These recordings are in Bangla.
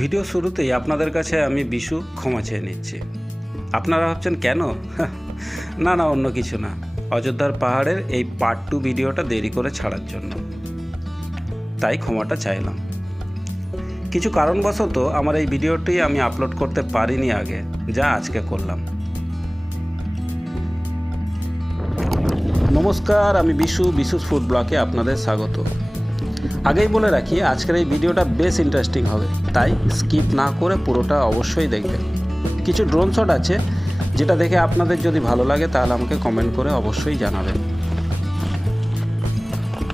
ভিডিও শুরুতেই আপনাদের কাছে আমি বিশু ক্ষমা চেয়ে নিচ্ছি। আপনারা ভাবছেন কেন? না অন্য কিছু না, অযোধ্যার পাহাড়ের এই পার্ট 2 ভিডিওটা দেরি করে ছাড়ার জন্য, তাই ক্ষমাটা চাইলাম। কিছু কারণবশত আমার এই ভিডিওটি আমি আপলোড করতে পারিনি আগে, যা আজকে করলাম। নমস্কার, আমি বিশুসফুডভ্লগে আপনাদের স্বাগত। আগেই বলে রাখি, আজকের এই ভিডিওটা বেশ ইন্টারেস্টিং হবে, তাই স্কিপ না করে পুরোটা অবশ্যই দেখবেন। কিছু ড্রোন শট আছে, যেটা দেখে আপনাদের যদি ভালো লাগে তাহলে আমাকে কমেন্ট করে অবশ্যই জানাবেন।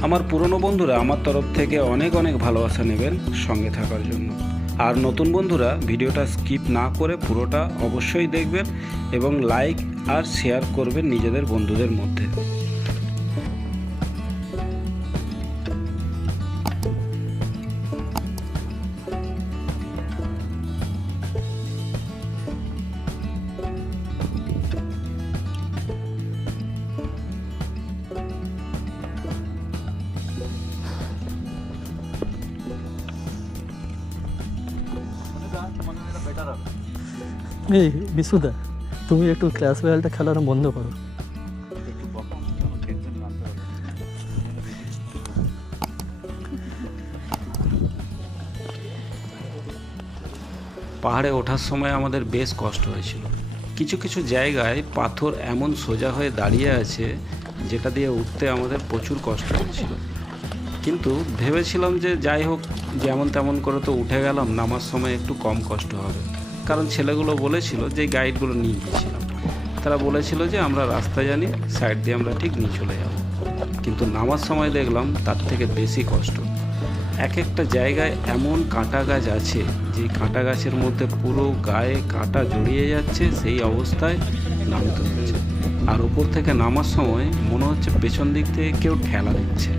আমার পুরনো বন্ধুরা আমার তরফ থেকে অনেক ভালোবাসা নেবেন সঙ্গে থাকার জন্য। আর নতুন বন্ধুরা ভিডিওটা স্কিপ না করে পুরোটা অবশ্যই দেখবেন এবং লাইক আর শেয়ার করবেন নিজেদের বন্ধুদের মধ্যে। এই বিশুদা, তুমি একটু ক্লাস রয়্যালটা খেলানো বন্ধ করো। পাহাড়ে ওঠার সময় আমাদের বেশ কষ্ট হয়েছিল। কিছু জায়গায় পাথর এমন সোজা হয়ে দাঁড়িয়ে আছে যেটা দিয়ে উঠতে আমাদের প্রচুর কষ্ট হয়েছিল, কিন্তু ভেবেছিলাম যে যাই হোক, যেমন তেমন করে তো উঠে গেলাম, নামার সময় একটু কম কষ্ট হবে। কারণ ছেলেগুলো বলেছিল, যে গাইডগুলো নিয়ে গিয়েছিলাম তারা বলেছিল যে আমরা রাস্তা জানি, সাইড দিয়ে আমরা ঠিক নিয়ে চলে যাব। কিন্তু নামার সময় দেখলাম তার থেকে বেশি কষ্ট। একটা জায়গায় এমন কাঁটা গাছ আছে যে কাঁটা গাছের মধ্যে পুরো গায়ে কাঁটা জড়িয়ে যাচ্ছে, সেই অবস্থায় নামতে হচ্ছে। আর উপর থেকে নামার সময় মনে হচ্ছে পেছন দিক থেকে কেউ ঠেলা দিচ্ছে।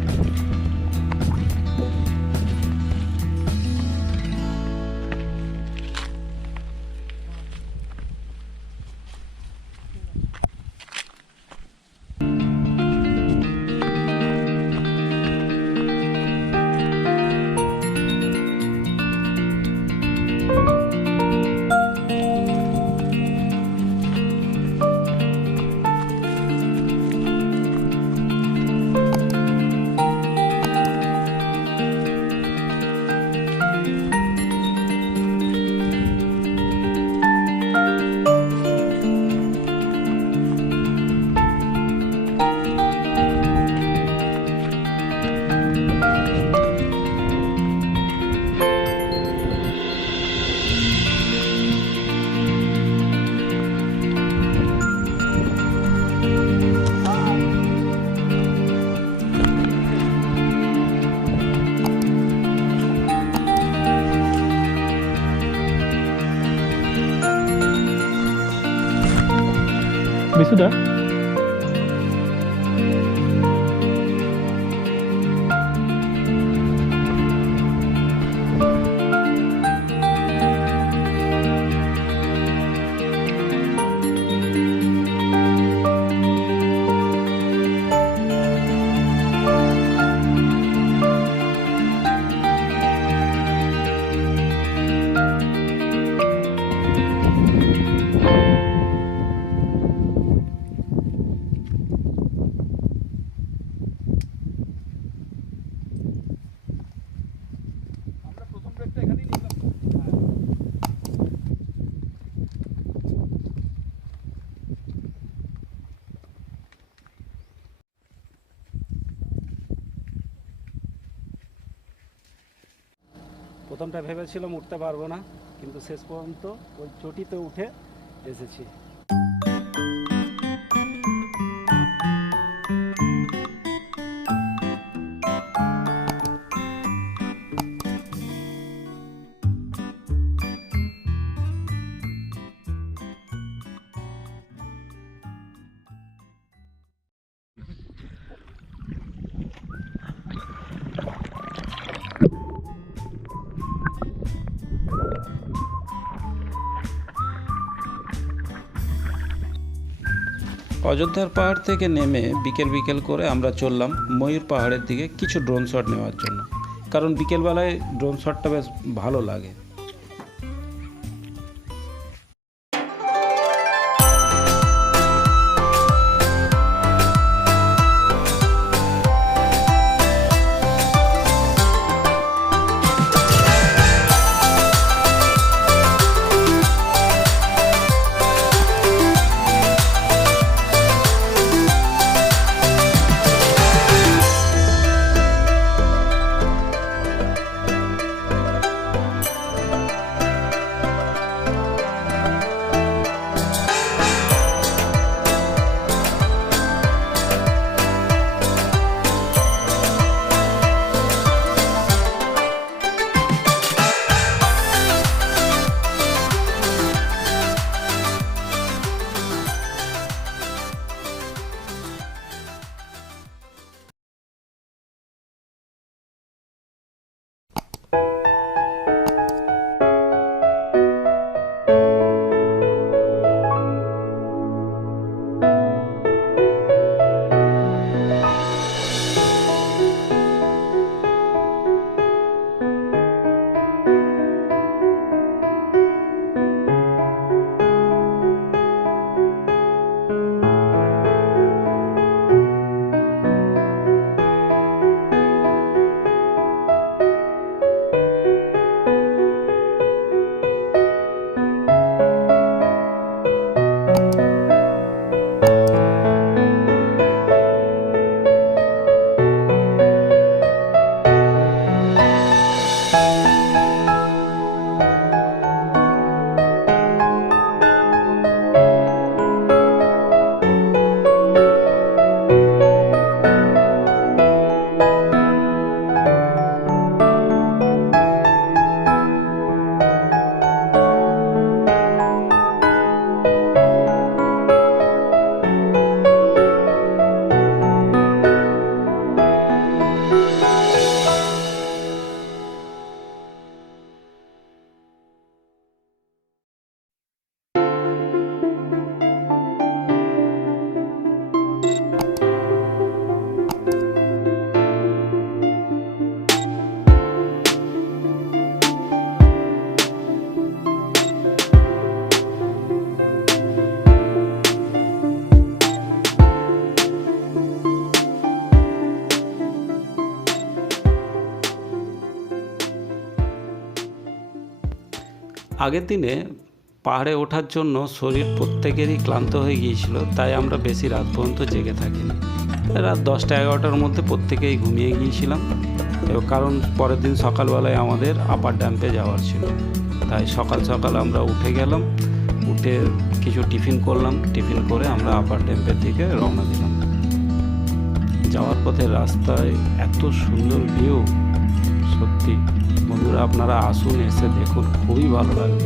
বিশুদা, প্রথমটা ভেবেছিলাম উঠতে পারবো না, কিন্তু শেষ পর্যন্ত ওই চটিতে উঠে এসেছি। অযোধ্যার পাহাড় থেকে নেমে বিকেল করে আমরা চললাম ময়ূর পাহাড়ের দিকে কিছু ড্রোন শট নেওয়ার জন্য, কারণ বিকেলবেলায় ড্রোন শটটা বেশ ভালো লাগে। আগের দিনে পাহাড়ে ওঠার জন্য শরীর প্রত্যেকেরই ক্লান্ত হয়ে গিয়েছিল, তাই আমরা বেশি রাত পর্যন্ত জেগে থাকিনি। রাত 10টা-11টার মধ্যে প্রত্যেকেই ঘুমিয়ে গিয়েছিলাম, কারণ পরের দিন সকালবেলায় আমাদের আপার ড্যাম্পে যাওয়ার ছিল। তাই সকাল সকাল আমরা উঠে গেলাম, উঠে কিছু টিফিন করলাম, টিফিন করে আমরা আপার ড্যাম্পের দিকে রওনা দিলাম। যাওয়ার পথে রাস্তায় এত সুন্দর ভিউ, সত্যি বন্ধুরা আপনারা আসুন, এসে দেখুন, খুবই ভালো লাগবে।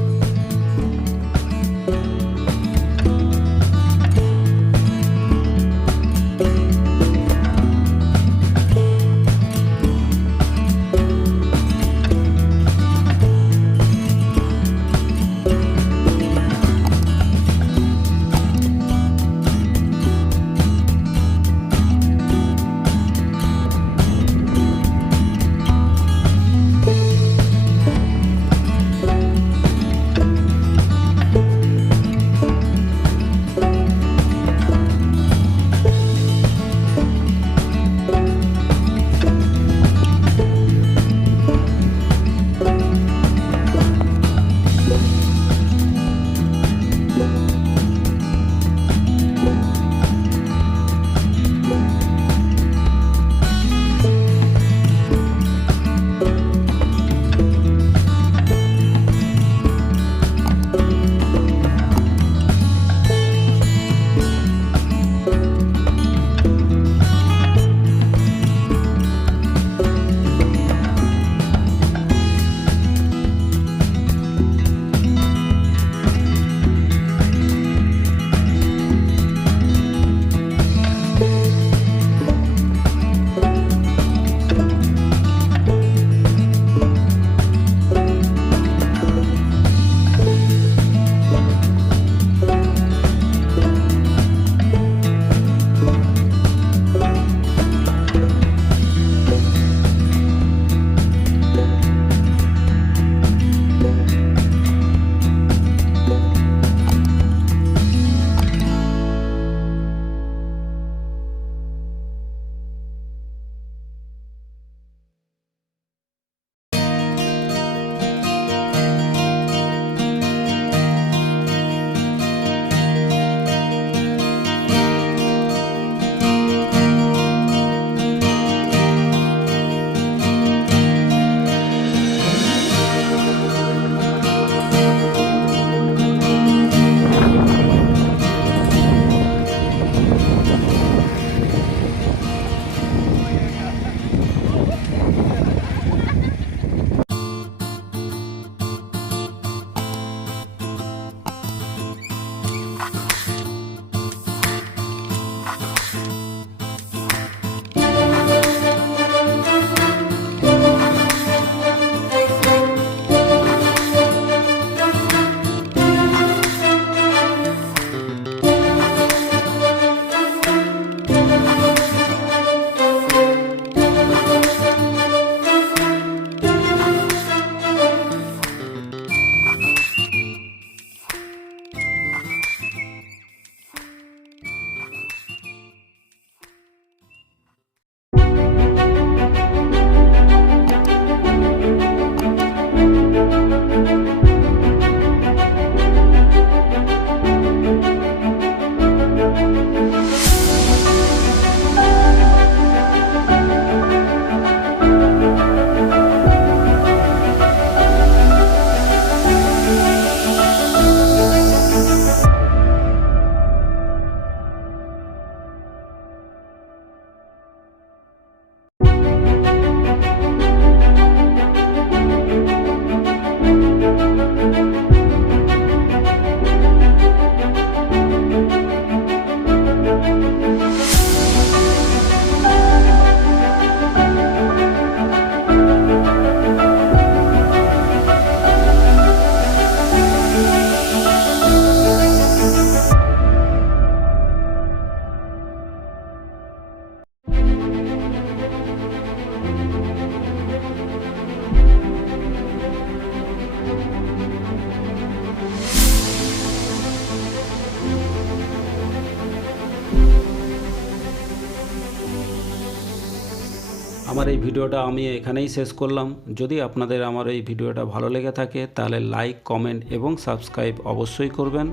আমার এই ভিডিওটা আমি এখানেই শেষ করলাম। যদি আপনাদের আমার এই ভিডিওটা ভালো লেগে থাকে তাহলে লাইক, কমেন্ট এবং সাবস্ক্রাইব অবশ্যই করবেন,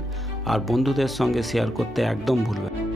আর বন্ধুদের সঙ্গে শেয়ার করতে একদম ভুলবেন না।